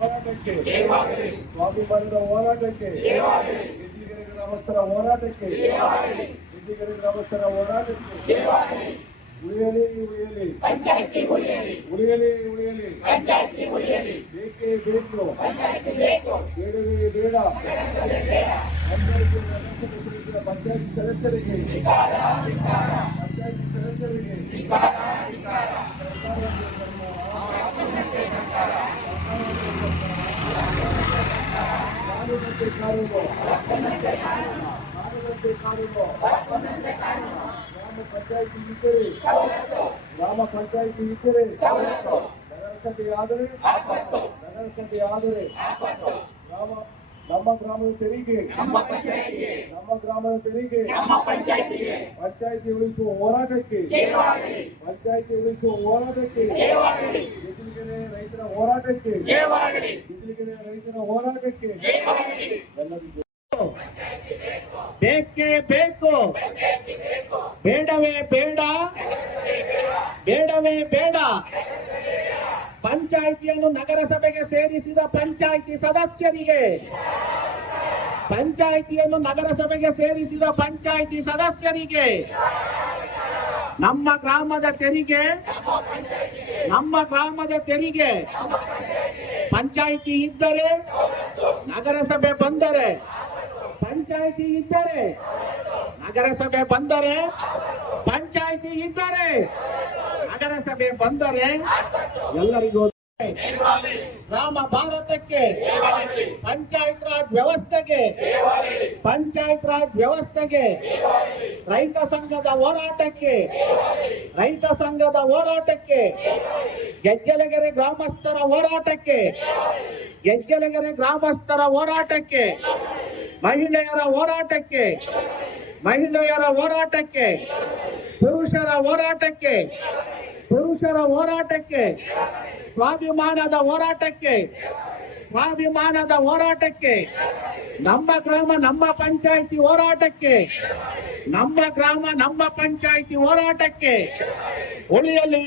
ಹೋರಾಟಕ್ಕೆ ಸ್ವಾಭಿಮಾನದ ಹೋರಾಟಕ್ಕೆ ಗಿಡ್ಡಿಗೆರೆ ಗ್ರಾಮಸ್ಥರ ಹೋರಾಟಕ್ಕೆ ಗಿಡ್ಡಿಗೆರೆ ಗ್ರಾಮಸ್ಥರ ಹೋರಾಟಕ್ಕೆ ಉಳಿಯಲಿ ಉಳಿಯಲಿ ಉಳಿಯಲಿ ಉಳಿಯಲಿ ಬೇಕೇ ಬೇಕು ಬೇಡವೇ ಬೇಡ ಪಂಚಾಯತ್ ಸದಸ್ಯರಿಗೆ ಗ್ರಾಮ ಪಂಚಾಯಿತಿ ಇದ್ದರೆ ನಗರಸಭೆ ಆದರೆ ನಮ್ಮ ಗ್ರಾಮದ ತೆರಿಗೆ ಪಂಚಾಯಿತಿ ಉಳಿಸುವ ಹೋರಾಟಕ್ಕೆ ಗಿಡ್ಡಿಗೆರೆ ರೈತರ ಹೋರಾಟಕ್ಕೆ ಎಲ್ಲರಿಗೂ ಬೇಕೇ ಬೇಕು ಬೇಡವೇ ಬೇಡ ಪಂಚಾಯಿತಿಯನ್ನು ನಗರಸಭೆಗೆ ಸೇರಿಸಿದ ಪಂಚಾಯಿತಿ ಸದಸ್ಯರಿಗೆ ನಮ್ಮ ಗ್ರಾಮದ ತೆರಿಗೆ ಪಂಚಾಯಿತಿ ಇದ್ದರೆ ನಗರಸಭೆ ಬಂದರೆ ಎಲ್ಲರಿಗೂ ಗ್ರಾಮ ಭಾರತಕ್ಕೆ ಪಂಚಾಯತ್ ರಾಜ್ ವ್ಯವಸ್ಥೆಗೆ ರೈತ ಸಂಘದ ಹೋರಾಟಕ್ಕೆ ಗೆಜ್ಜಲಗೆರೆ ಗ್ರಾಮಸ್ಥರ ಹೋರಾಟಕ್ಕೆ ಮಹಿಳೆಯರ ಹೋರಾಟಕ್ಕೆ ಪುರುಷರ ಹೋರಾಟಕ್ಕೆ ಸ್ವಾಭಿಮಾನದ ಹೋರಾಟಕ್ಕೆ ನಮ್ಮ ಗ್ರಾಮ ನಮ್ಮ ಪಂಚಾಯಿತಿ ಹೋರಾಟಕ್ಕೆ ಉಳಿಯಲಿ